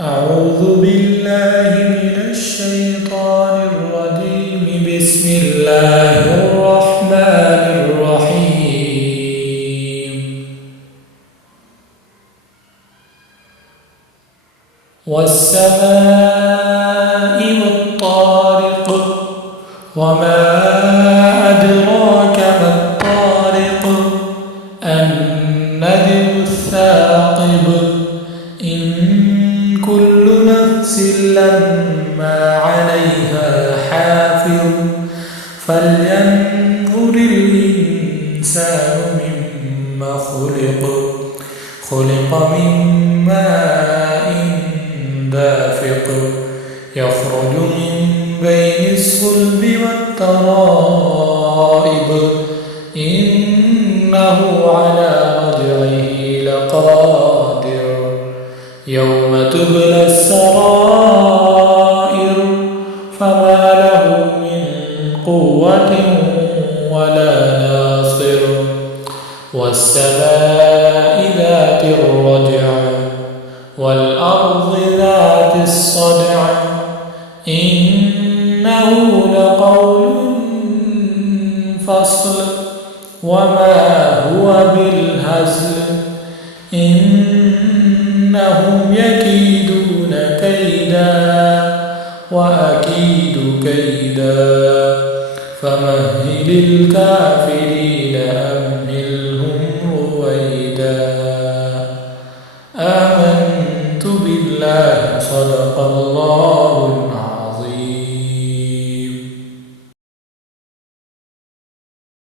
أعوذ بالله من الشيطان الرجيم. بسم الله الرحمن الرحيم. والسماء والطارق وما أدراك ما الطارق النجم الثاقب إن كل نفس لما عليها حافظ فلينظر الإنسان مما خلق من ماء دافق يخرج من بين الصلب والترائب إنه على رجعه لقادر يوم تبلى السرائر فما له من قوة ولا ناصر والسماء ذات الرجع والأرض ذات الصدع إنه لقول فصل وما هو بالهزل إنهم يكيدون كيدا وأكيد كيدا فمهل الكافرين